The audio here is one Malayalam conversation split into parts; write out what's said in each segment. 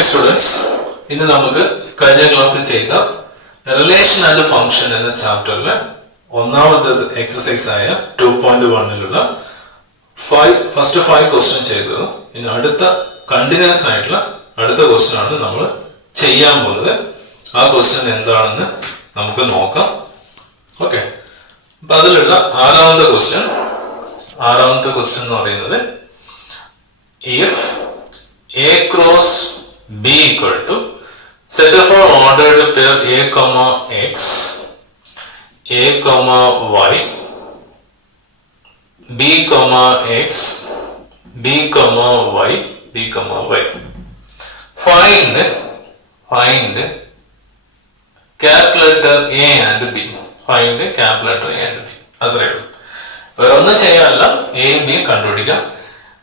ഡിയർ സ്റ്റുഡൻസ്, ഇന്ന് നമുക്ക് കഴിഞ്ഞ ക്ലാസ്സിൽ ചെയ്ത റിലേഷൻ ആൻഡ് ഫംഗ്ഷൻ എന്ന ചാപ്റ്ററിലെ ഒന്നാമത്തെ എക്സസൈസ് ആയ 2.1-ലുള്ള ഫസ്റ്റ് 5 ക്വസ്റ്റ്യൻ ചെയ്തത്. ഇനി അടുത്ത കണ്ടിന്യൂസ് ആയിട്ടുള്ള അടുത്ത ക്വസ്റ്റ്യൻ ആണ് നമ്മൾ ചെയ്യാൻ പോകുന്നത്. ആ ക്വസ്റ്റ്യൻ എന്താണെന്ന് നമുക്ക് നോക്കാം. ഓക്കെ, അപ്പൊ അതിലുള്ള ആറാമത്തെ ക്വസ്റ്റ്യൻ എന്ന് പറയുന്നത് if A cross B equal to set of an ordered pair A comma X, A comma Y, B comma X, B comma Y, B comma Y. Find capital letter A and B. Find capital letter A and B. അത്രേ ഉള്ളൂ. വേറെ ഒന്നും ചെയ്യാനല്ല, എയും ബിയും കണ്ടുപിടിക്കാം.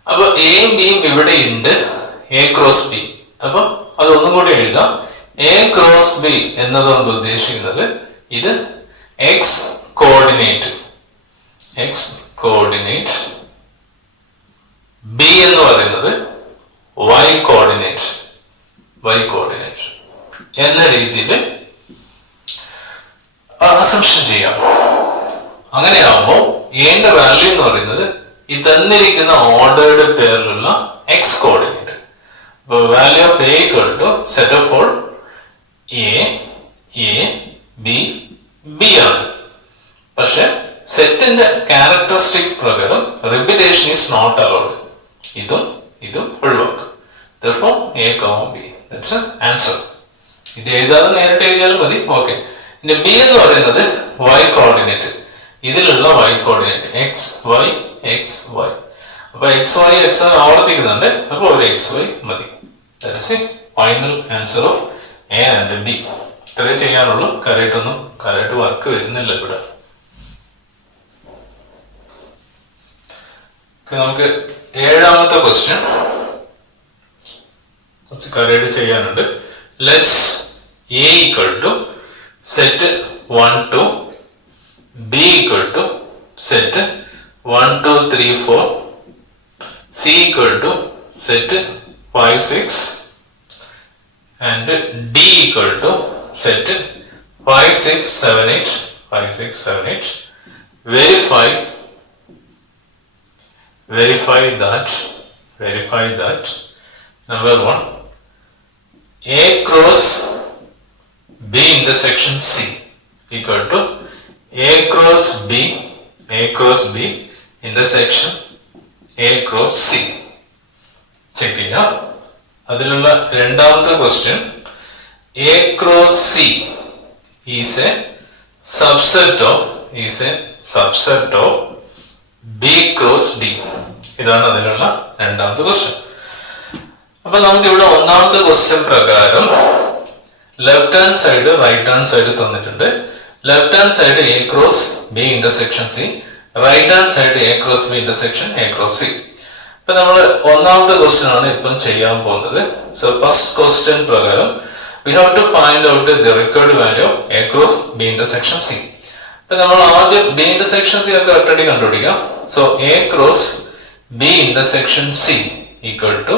അപ്പൊ എയും ബിയും ഇവിടെ ഉണ്ട്, എ ക്രോസ് ബി. അപ്പൊ അതൊന്നും കൂടി എഴുതാം. എ ക്രോസ് ബി എന്നതുകൊണ്ട് ഉദ്ദേശിക്കുന്നത് ഇത് എക്സ് കോർഡിനേറ്റ്, ബി എന്ന് പറയുന്നത് വൈ കോർഡിനേറ്റ് എന്ന രീതിയിൽ അസംപ്ഷൻ ചെയ്യാം. അങ്ങനെയാവുമ്പോൾ എന്റെ വാല്യൂ എന്ന് പറയുന്നത് ഈ തന്നിരിക്കുന്ന ഓർഡേർഡ് പേരിലുള്ള എക്സ് കോർഡിനേറ്റ്. അപ്പോൾ value of A equal to set of all A B B ആണ്. പക്ഷെ സെറ്റിന്റെ ക്യാരക്ടറിസ്റ്റിക് പ്രകാരം റിപ്പീറ്റേഷൻ ഈസ് നോട്ട് അലൗഡ്. ഇതും ഒഴിവാക്കും. therefore a comma b, that's an answer. ഇത് എഴുതാതെ നേരിട്ട് എഴുതിയാലും മതി. ഓക്കെ, ഇനി ബി എന്ന് പറയുന്നത് y കോർഡിനേറ്റ്, ഇതിലുള്ള y കോർഡിനേറ്റ് എക്സ് വൈ. അപ്പൊ എക്സ് വൈ ആവർത്തിക്കുന്നുണ്ട്, അപ്പൊ ഒരു എക്സ് വൈ മതി. That's A final answer of A and B. ഇത്രേ ചെയ്യാനുള്ളൂ. കറക്റ്റ് വർക്ക് വരുന്നില്ല ഇവിടെ. നമുക്ക് ഏഴാമത്തെ ക്വസ്റ്റ്യൻ കുറച്ച് കറക്റ്റ് ചെയ്യാനുണ്ട്. Let's A equal to set 1 2, B equal to set 1 2 3 4, C equal to set 5 6, and D equal to set 5 6 7 8. Verify that number 1, A cross B intersection C equal to A cross B intersection A cross C. Check ചെയ്യാം. അതിലുള്ള രണ്ടാമത്തെ question, A cross C is a subset of B cross D. ഇതാണ് അതിലുള്ള രണ്ടാമത്തെ ക്വസ്റ്റ്യൻ. അപ്പൊ നമുക്ക് ഇവിടെ ഒന്നാമത്തെ ക്വസ്റ്റ്യൻ പ്രകാരം left hand side right hand side തന്നിട്ടുണ്ട്. Left hand side A cross B intersection C, right hand side A cross B intersection A cross C. ഇപ്പൊ നമ്മൾ ഒന്നാമത്തെ ക്വസ്റ്റ്യൻ ആണ് ഇപ്പം ചെയ്യാൻ പോകുന്നത്. സോ ഫസ്റ്റ് ക്വസ്റ്റ്യൻ പ്രകാരം we have to find out the required value of A cross B intersection C. ഇപ്പൊ നമ്മൾ ആദ്യം ബി ഇന്റർസെക്ഷൻ സി ഒക്കെ ഒറ്റടി കണ്ടുപിടിക്കാം. So A cross B intersection C equal to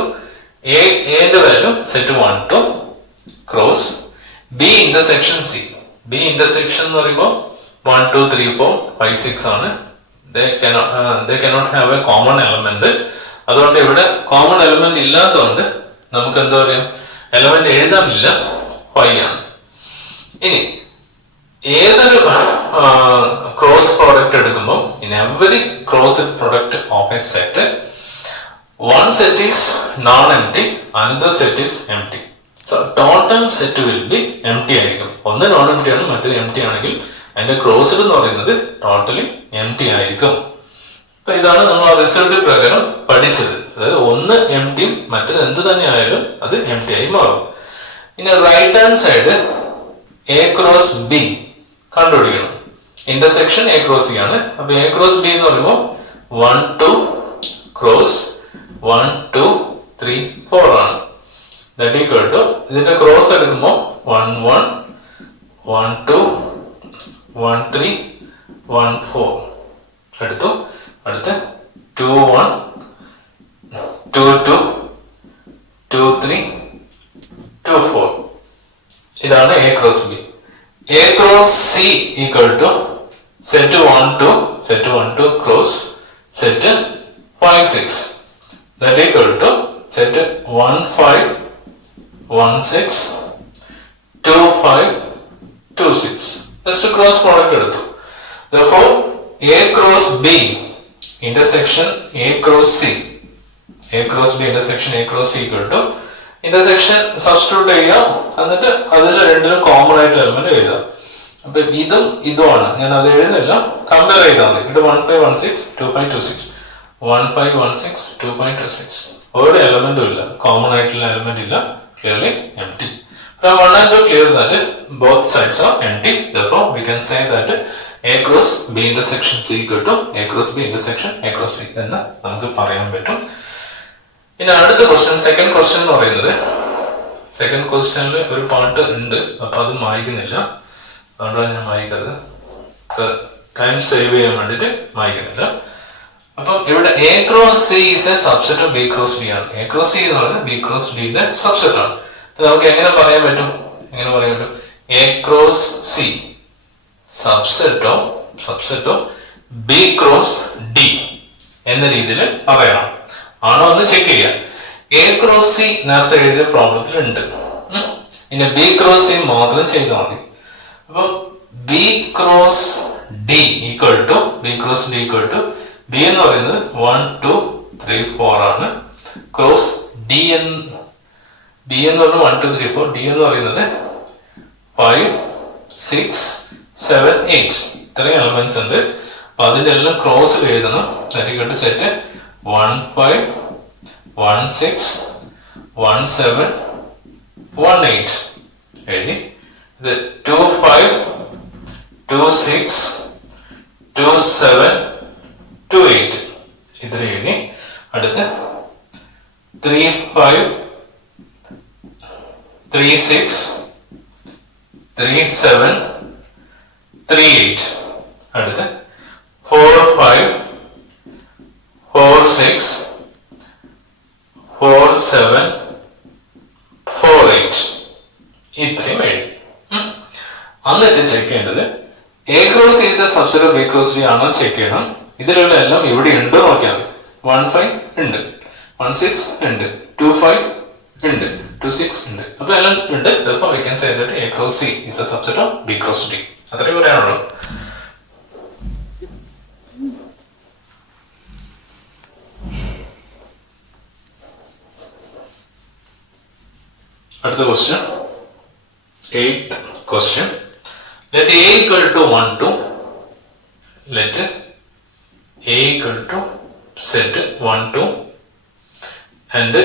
എന്റെ value set 1 2 cross B intersection C. B intersection എന്ന് പറയുമ്പോൾ 1 2 3 4 5 6 ആണ്. they cannot have a common element. അതുകൊണ്ട് ഇവിടെ കോമൺ എലമെന്റ് ഇല്ലാത്തതുകൊണ്ട് നമുക്ക് എന്താ പറയാ, എലമെന്റ് എഴുതാനില്ല, 5 ആണ്. ഇനി ഏതൊരു ക്രോസ് പ്രോഡക്റ്റ് എടുക്കുമ്പോൾ in every cross product of a set, one set is non-empty, another set is empty. So total set will be empty ആയിരിക്കും. ഒന്ന് നോൺ എംപ്റ്റി ആണ്, മറ്റേത് എംപ്റ്റി ആണെങ്കിൽ അതിന്റെ ക്രോസ്ഡ് എന്ന് പറയുന്നത് ടോട്ടലി എംപ്റ്റി ആയിരിക്കും. അപ്പൊ ഇതാണ് നമ്മൾ ആ റിസൾട്ട് പ്രകാരം പഠിച്ചത്. അതായത് ഒന്ന് എംപ്റ്റിയും മറ്റേത് എന്ത് തന്നെ ആയാലും അത് എംപ്റ്റി ആയി മാറും. ഇനി right hand side A cross B കണ്ടുപിടിക്കണം. ഇന്റർസെക്ഷൻ എ ക്രോസ് സി ആണ്. അപ്പൊ എ ക്രോസ് ബി എന്ന് പറയുമ്പോൾ 1 2 ക്രോസ് 1 2 3 4 ആണ്. That equal to ഇതിന്റെ ക്രോസ് എടുക്കുമ്പോൾ 1 1 1 2 1 3 1 4 എടുത്തു. അടുത്ത 2 1 2 2 2 3 ഇതാണ് A cross B. A cross C equal to set 1 2 cross set 5 6 that equal to set 1 5 1 6 2 5 2 6. Just cross product എടുത്തു. Therefore A cross B intersection A cross C, A cross B intersection A cross C equal to intersection substitute ചെയ്യുക, എന്നിട്ട് അതിൽ രണ്ടിലും കോമൺ ആയിട്ട് എലമെന്റ് എഴുതാം. അപ്പൊ ഇതുമാണ്, ഞാൻ അത് എഴുതുന്നില്ല, കമ്പയർ ചെയ്താൽ മതി. ഇത് 1 5 1 6 2 5 2 6 1 5 1 6 2 5 2 6. ഒരു എലമെന്റും ഇല്ല, കോമൺ ആയിട്ടുള്ള എലമെന്റ് ഇല്ല, clearly empty. From 1 and 2 clear that both sides are empty. Therefore we can say that A cross B intersection C equal to A cross B intersection A cross C എന്ന് നമുക്ക് പറയാൻ പറ്റും. ഇനി അടുത്ത ക്വസ്റ്റ്യൻ, സെക്കൻഡ് ക്വസ്റ്റ്യൻ എന്ന് പറയുന്നത്, സെക്കൻഡ് ക്വസ്റ്റ്യനിൽ ഒരു പാർട്ട് ഉണ്ട്, അപ്പൊ അത് വായിക്കുന്നില്ല, അതുകൊണ്ടാണ് ഞാൻ വായിക്കാത്തത്, ടൈം സേവ് ചെയ്യാൻ വേണ്ടിട്ട് വായിക്കുന്നില്ല. അപ്പം ഇവിടെ A cross C is a subset of B cross D ആണ്. A cross C എന്ന് പറയുന്നത് B cross D യുടെ സബ്സെറ്റ് ആണ്. നമുക്ക് എങ്ങനെ പറയാൻ പറ്റും? A cross C subset of B cross D എന്ന രീതിയിൽ പറയണം. ആണോ എന്ന് ചെക്ക് ചെയ്യാം. A cross C നേരത്തെ എഴുതിയ പ്രോബ്ലത്തിൽ ഉണ്ട്, പിന്നെ B cross C മാത്രം ചെയ്താൽ മതി. അപ്പം B cross D equal to B എന്ന് പറയുന്നത് 1 2 3 4 ആണ്. ക്രോസ് B എന്ന് പറഞ്ഞാൽ 1 2 3 4, D എന്ന് പറയുന്നത് 5 6 7 8. ഇത്രയും എലമെന്റ്സ് ഉണ്ട്. അപ്പൊ അതിന്റെ എല്ലാം ക്രോസിൽ എഴുതണം. സെറ്റ് 1 5 1 6 1 7 1 8 എഴുതി. ഇത് 2 5 2 6 2 7 2 8 ഇതിൽ എഴുതി. അടുത്ത് 3 5 3 6 3 7 3 8. അടുത്ത് 4 5 4 6 4 7 4 8 ഇത്രയും എഴുതി. എന്നിട്ട് ചെക്ക് ചെയ്യേണ്ടത് A cross is a subset of B cross D ആണോ ചെക്ക് ചെയ്യണം. ഇതിലുള്ള എല്ലാം ഇവിടെ ഉണ്ടോ നോക്കിയാൽ മതി. 1 5 ഉണ്ട്, 1 6 ഉണ്ട്, 2 5 ഉണ്ട്, 2 6 ഉണ്ട്, അപ്പൊ എല്ലാം ഉണ്ട്. Therefore we can say that A cross C is a subset of B cross D. അത്രയും പറയാനുള്ളൂ. അടുത്ത question, 8th question. Let A equal to 1 2. Let A equal to set 1 2 and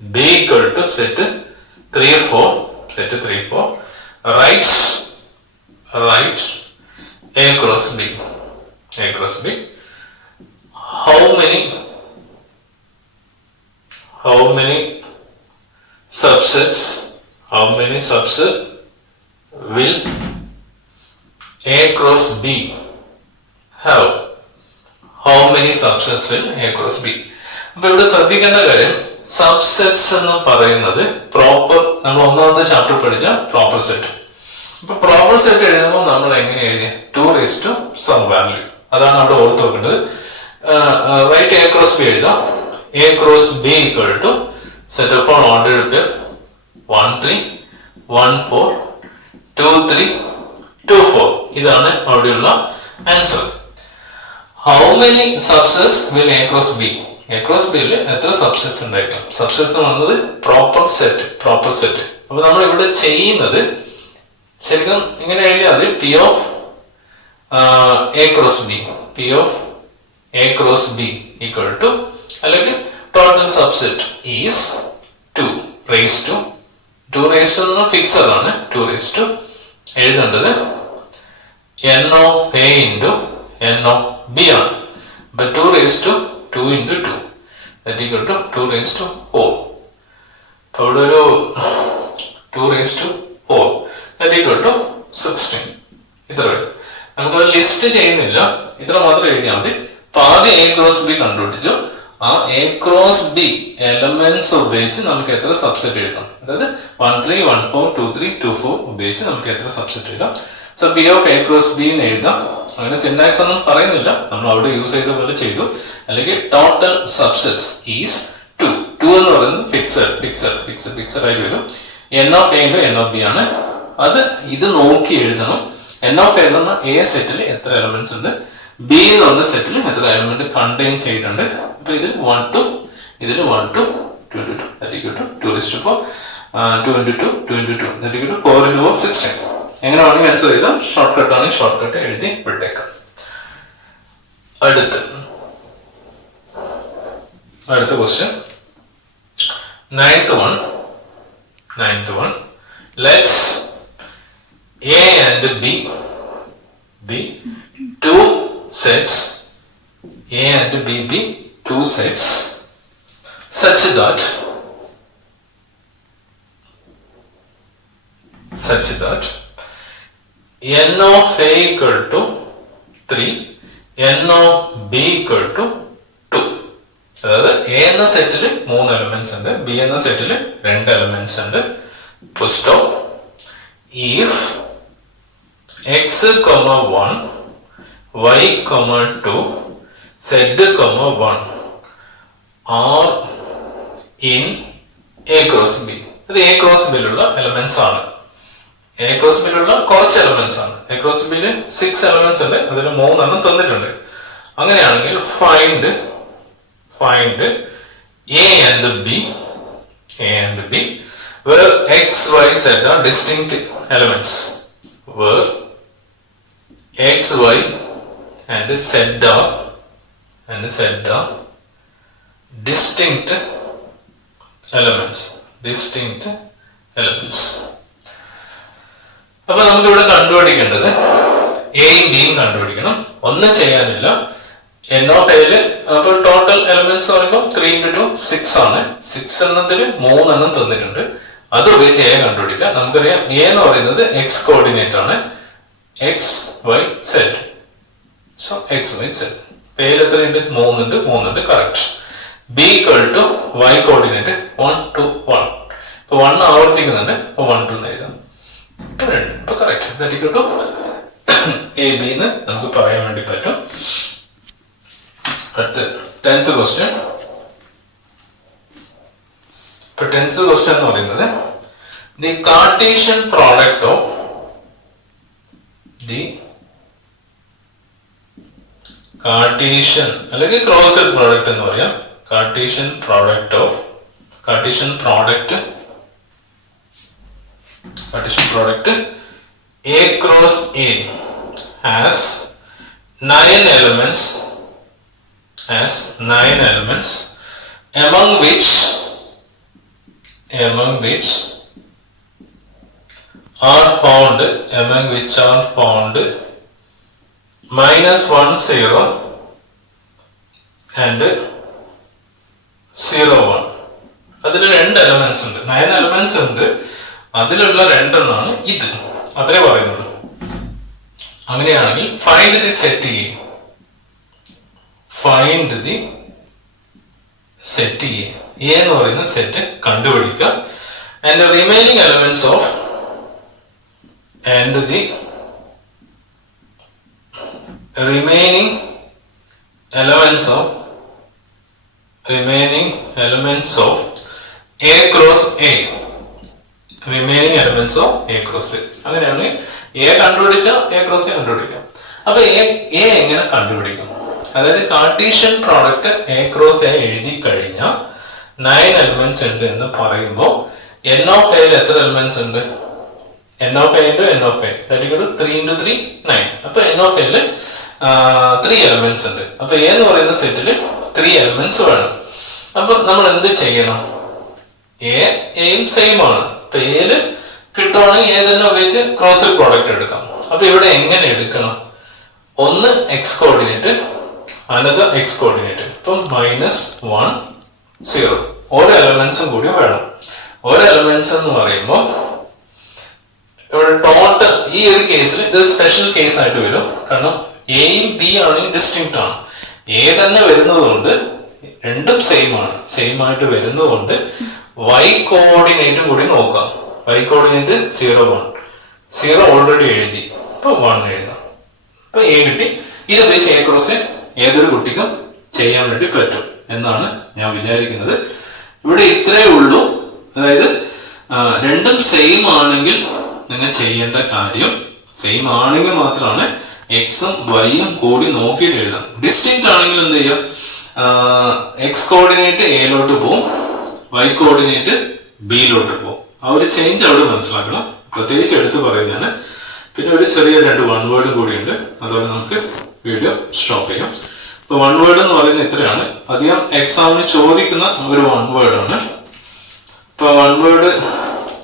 B equal to set 3 4. Set 3 4. Write A cross B. A cross B. How many subsets will A cross B have? How many subsets will A cross B? അപ്പൊ ഇവിടെ ശ്രദ്ധിക്കേണ്ട കാര്യം, സബ്സെറ്റ്സ് എന്ന് പറയുന്നത് പ്രോപ്പർ, നമ്മൾ ഒന്നാമത്തെ ചാപ്റ്റർ പഠിച്ച പ്രോപ്പർ സെറ്റ്. ഇപ്പൊ പ്രോപ്പർ സെറ്റ് എഴുതുമ്പോൾ നമ്മൾ എങ്ങനെ എഴുതിയ 2 raised to some value, അതാണ് അവിടെ ഓർത്ത് വെക്കേണ്ടത്. റൈറ്റ് A cross B എഴുതാം. A cross B equal to set of all ordered pair 1 3 1 4 2 3 2 4. ഇതാണ് അവിടെയുള്ള answer. How many subsets will A cross B? A cross B യിൽ എത്ര സബ്സെറ്റ്സ് ഉണ്ടായിരിക്കും? സബ്സെറ്റ് വന്നത് പ്രോപ്പർ സെറ്റ്. അപ്പൊ നമ്മൾ ഇവിടെ ചെയ്യുന്നത് ശരിക്കും ഇങ്ങനെ എഴുതിയാൽ P of A cross B, P of A cross B equal to, അല്ലെങ്കിൽ total subset is 2 raised to fixed ആണ്. 2 raised to എഴുതേണ്ടത് N of A into N of B ആണ്. അപ്പൊ 2 raised to 2 into 2 that equal to 2 raised to 4. അപ്പൊ ഇവിടെ ഒരു 2 raised to 4 that equal to 16. ഇത്ര നമുക്കത് ലിസ്റ്റ് ചെയ്യുന്നില്ല, ഇത്ര മാത്രം എഴുതിയാൽ മതി. അപ്പൊ ആദ്യം A cross B കണ്ടുപിടിച്ചു. ആ A cross B എലമെന്റ്സ് ഉപയോഗിച്ച് നമുക്ക് എത്ര സബ്സെറ്റ് എഴുതാം? അതായത് 1 3 1 4 2 3 2 4 ഉപയോഗിച്ച് നമുക്ക് എത്ര സബ്സെറ്റ് എഴുതാം. So B of A cross B എന്ന് എഴുതാം. അങ്ങനെ സിന്റാക്സ് ഒന്നും പറയുന്നില്ല, നമ്മൾ അവിടെ യൂസ് ചെയ്ത പോലെ ചെയ്തു. അല്ലെങ്കിൽ ടോട്ടൽ സബ്സെറ്റ്സ് ഈസ് 2. 2 എന്ന് പറയുന്നത് ഫിക്സഡ് ആയിട്ട് വരും. N of A into N of B ആണ്. അത് ഇത് നോക്കി എഴുതണം. എൻ ഓഫ് എ എന്ന് പറഞ്ഞാൽ എ സെറ്റിൽ എത്ര എലമെന്റ്സ് ഉണ്ട്, ബി എന്ന് പറഞ്ഞ സെറ്റിൽ എത്ര എലമെന്റ് കണ്ടെയ്ൻ ചെയ്തിട്ടുണ്ട്. അപ്പൊ ഇതിൽ 1 2, ഇതിൽ 1 2, 2 2 2 that equal to 2 raised to 4, 2 into 2, 2 into 2 that equal to 4 into 4 16. എങ്ങനെ വേണമെങ്കിൽ ആൻസർ ചെയ്താൽ ഷോർട്ട് കട്ട് ആണെങ്കിൽ ഷോർട്ട് കട്ട് എഴുതി വിട്ടേക്കാം. അടുത്ത question, ninth one. Let's A and B be two sets, A and B be two sets such that n of A equal to 3, n of B equal to 2. അതായത് എ എന്ന സെറ്റിൽ 3 എലമെന്റ്സ് ഉണ്ട്, ബി എന്ന സെറ്റിൽ 2 എലമെന്റ്സ് ഉണ്ട്. പുസ്തകം if x, 1, y, 2, z, 1 are in A cross B. ഇത് A cross B ലുള്ള എലമെന്റ്സ് ആണ്. A cross B ലുള്ള കുറച്ച് എലമെന്റ്സ് ആണ്. A cross B യിൽ 6 എലമെന്റ്സ് ഉണ്ട്, അതിൽ 3 എണ്ണം തന്നിട്ടുണ്ട്. അങ്ങനെയാണെങ്കിൽ find A and B where x, y, z are distinct elements. Where x, y and z are distinct elements. അപ്പൊ നമുക്ക് ഇവിടെ കണ്ടുപിടിക്കേണ്ടത് എയും ബിയും കണ്ടുപിടിക്കണം. ഒന്നും ചെയ്യാനില്ല. എൻ ഓഫ് എയില് അപ്പൊ ടോട്ടൽ എലമെന്റ്സ് പറയുമ്പോൾ 3 into 2 6 ആണ്. 6 എണ്ണത്തിൽ 3 എണ്ണം തന്നിട്ടുണ്ട്. അത് ഉപയോഗിച്ച് എ കണ്ടുപിടിക്കാം. നമുക്കറിയാം എ എന്ന് പറയുന്നത് എക്സ് കോർഡിനേറ്റ് ആണ്, X Y Z. So X Y Z. പേര് എത്രയുണ്ട്? 3 ഉണ്ട് correct. B equal to Y coordinate 1 2 1. ഇപ്പൊ 1 ആവർത്തിക്കുന്നുണ്ട്, അപ്പൊ 1 2 എഴുതാം. ഇപ്പൊ correct. That equal to A B എന്ന് നമുക്ക് പറയാൻ വേണ്ടി പറ്റും. അടുത്ത 10th ക്വസ്റ്റ്യൻ. ഇപ്പൊ 10th ക്വസ്റ്റ്യൻ എന്ന് പറയുന്നത് the Cartesian product of the Cartesian അല്ലെങ്കിൽ ക്രോസ്ഡ് പ്രോഡക്റ്റ് എന്ന് പറയാം. Cartesian product A cross A has 9 elements among which are found -1 0 and 0 1. അതിൽ 2 എലമെന്റ്സ് ഉണ്ട്. 9 എലമെന്റ്സ് ഉണ്ട്, അതിലുള്ള 2 എണ്ണമാണ് ഇത്. അത്രേ പറയുന്നുള്ളൂ. അങ്ങനെയാണെങ്കിൽ find the set A. A എന്ന് പറയുന്ന സെറ്റ് കണ്ടുപിടിക്കുക. And the remaining elements of A cross A. അങ്ങനെയാണ് എ കണ്ടുപിടിച്ച എ ക്രോസ് എ കണ്ടുപിടിക്കാം. അപ്പൊ എ എങ്ങനെ കണ്ടുപിടിക്കും? അതായത് Cartesian product A cross A എഴുതി കഴിഞ്ഞാൽ 9 എലിമെന്റ്സ് ഉണ്ട് എന്ന് പറയുമ്പോൾ എൻ ഓഫ് എയിൽ എത്ര എലിമെന്റ്സ് ഉണ്ട്? N of A into N of A that equal to 3 into 3 9. അപ്പൊ എൻ ഓഫ് എയിൽ 3 എലിമെന്റ്സ് ഉണ്ട്. അപ്പൊ എ എന്ന് പറയുന്ന സെറ്റിൽ 3 എലിമെന്റ്സ് വേണം. അപ്പൊ നമ്മൾ എന്ത് ചെയ്യണം? എയും സെയിം ആണ്. അപ്പൊ എയില് കിട്ടുവാണെങ്കിൽ എ തന്നെ ഉപയോഗിച്ച് ക്രോസ് പ്രോഡക്റ്റ് എടുക്കാം. അപ്പൊ ഇവിടെ എങ്ങനെ എടുക്കണം? ഒന്ന് X coordinate, another X coordinate. ഇപ്പം -1 0 ഓരോ എലമെന്റ്സും കൂടി വേണം. ഓരോ എലമെന്റ്സ് എന്ന് പറയുമ്പോൾ ഇവിടെ ടോട്ടൽ ഈ ഒരു കേസിൽ ഇത് സ്പെഷ്യൽ കേസ് ആയിട്ട് വരും. കാരണം എയും ബി ആണെങ്കിൽ ഡിസ്റ്റിങ്ക്റ്റ് ആണ്. എ തന്നെ വരുന്നത് കൊണ്ട് രണ്ടും സെയിം ആയിട്ട് വരുന്നതുകൊണ്ട് y കോർഡിനേറ്റും കൂടി നോക്കാം. y കോർഡിനേറ്റ് 0 1, 0 ഓൾറെഡി എഴുതി, അപ്പൊ 1 എഴുതാം. അപ്പൊ a കിട്ടി. ഇത് വെച്ച് a ക്രോസ് ഏതൊരു കുട്ടിക്കും ചെയ്യാൻ വേണ്ടി പറ്റും എന്നാണ് ഞാൻ വിചാരിക്കുന്നത്. ഇവിടെ ഇത്രയേ ഉള്ളൂ. അതായത് രണ്ടും സെയിം ആണെങ്കിൽ നിങ്ങൾ ചെയ്യേണ്ട കാര്യം, സെയിം ആണെങ്കിൽ മാത്രമാണ് എക്സും വൈയും കൂടി നോക്കിയിട്ട് എഴുതാം. ഡിസ്റ്റിങ്ക്റ്റ് ആണെങ്കിൽ എന്ത് ചെയ്യാം, എക്സ് കോർഡിനേറ്റ് എയിലോട്ട് പോവും, വൈ കോർഡിനേറ്റ് ബിയിലോട്ട് പോവും. ആ ഒരു ചേഞ്ച് അവിടെ മനസ്സിലാക്കണം, പ്രത്യേകിച്ച് എടുത്ത് പറയുന്നതാണ്. പിന്നെ ഒരു ചെറിയ 2 വൺ വേർഡ് കൂടിയുണ്ട്, അതോടെ നമുക്ക് വീഡിയോ സ്റ്റോപ്പ് ചെയ്യാം. ഇപ്പൊ വൺ വേർഡ് എന്ന് പറയുന്നത് ഇത്രയാണ്. അധികം എക്സാമിന് ചോദിക്കുന്ന ഒരു വൺ വേർഡ് ആണ്. ഇപ്പൊ വൺ വേർഡ്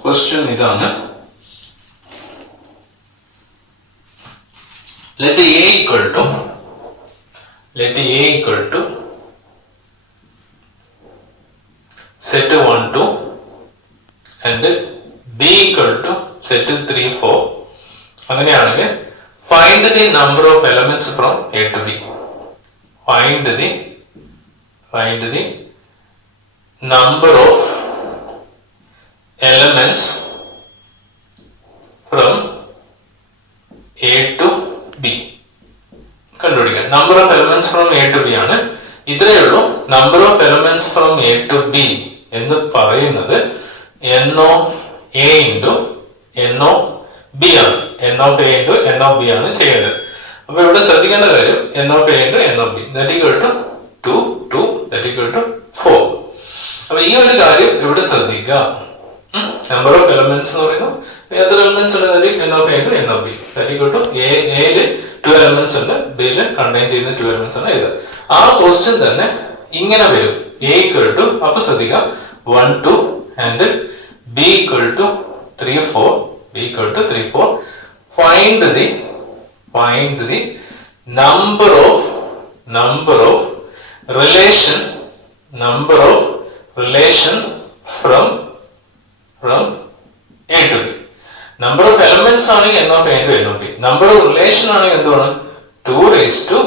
ക്വസ്റ്റ്യൻ ഇതാണ്. let a equal to set 1 2 and b equal to set 3 4. അങ്ങനെയാണെങ്കിൽ find the number of elements from a to b. Find the number of elements from a to b. കണ്ടുപിടിക്കാം. Number of elements from A to B ആണ്. ഇത്രയേ ഉള്ളൂ. Number of elements from A to B എന്ന് പറയുന്നത് n of a into n of b ആണ്. n of a into n of b ആണ് ചെയ്യേണ്ടത്. അപ്പൊ ഇവിടെ ശ്രദ്ധിക്കേണ്ട കാര്യം n of a into n of b that equal to 2 2 that equal to 4. അപ്പൊ ഈ ഒരു കാര്യം ഇവിടെ ശ്രദ്ധിക്കുക. നമ്പർ ഓഫ് എലമെന്റ്സ് എന്ന് പറയുന്നത് എത്ര എലമെന്റ്സ് ഉണ്ട്, n of a into n of b that equal to a 2 elements ഉണ്ട്, ബിയിൽ കണ്ടെയ്ൻ ചെയ്യുന്ന 2 എലമെന്റ്സ് ആണ് ഇത്. ആ ക്വസ്റ്റ്യൻ തന്നെ ഇങ്ങനെ വരും. a equal to, അപ്പൊ ശ്രദ്ധിക്കാം, 1 2 and b equal to 3 4, b equal to 3 4. find the number of relation from a to b. Number of elements ആണെങ്കിൽ n of a into n of b. Number of relation ആണെങ്കിൽ എന്താണ്, 2 raised to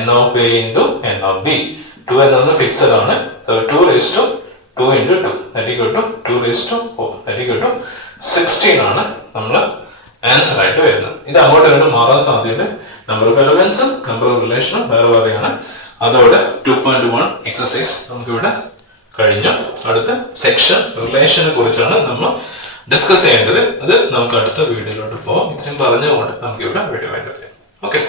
n of a into n of b. 2 എന്നത് ഫിക്സഡ് ആണ്. 2 raised to 2 into 2 that equal to 2 raised to 4 that equal to 16 ആണ് നമ്മൾ ആൻസർ ആയിട്ട് വരുന്നത്. ഇത് അങ്ങോട്ട് ഇങ്ങോട്ട് മാറാൻ സാധ്യതയുണ്ട്. നമ്പർ ഓഫ് എലമെന്റ്സും നമ്പർ ഓഫ് റിലേഷനും വേറെ വേറെയാണ്. അതോടെ 2.1 എക്സസൈസ് നമുക്കിവിടെ കഴിഞ്ഞു. അടുത്ത സെക്ഷൻ റിലേഷനെ കുറിച്ചാണ് നമ്മൾ ഡിസ്കസ് ചെയ്യേണ്ടത്. അത് നമുക്ക് അടുത്ത വീഡിയോയിലോട്ട് പോകാം. ഇത്രയും പറഞ്ഞുകൊണ്ട് നമുക്ക് ഇവിടെ വീഡിയോ വേണ്ടി വരും. ഓക്കെ.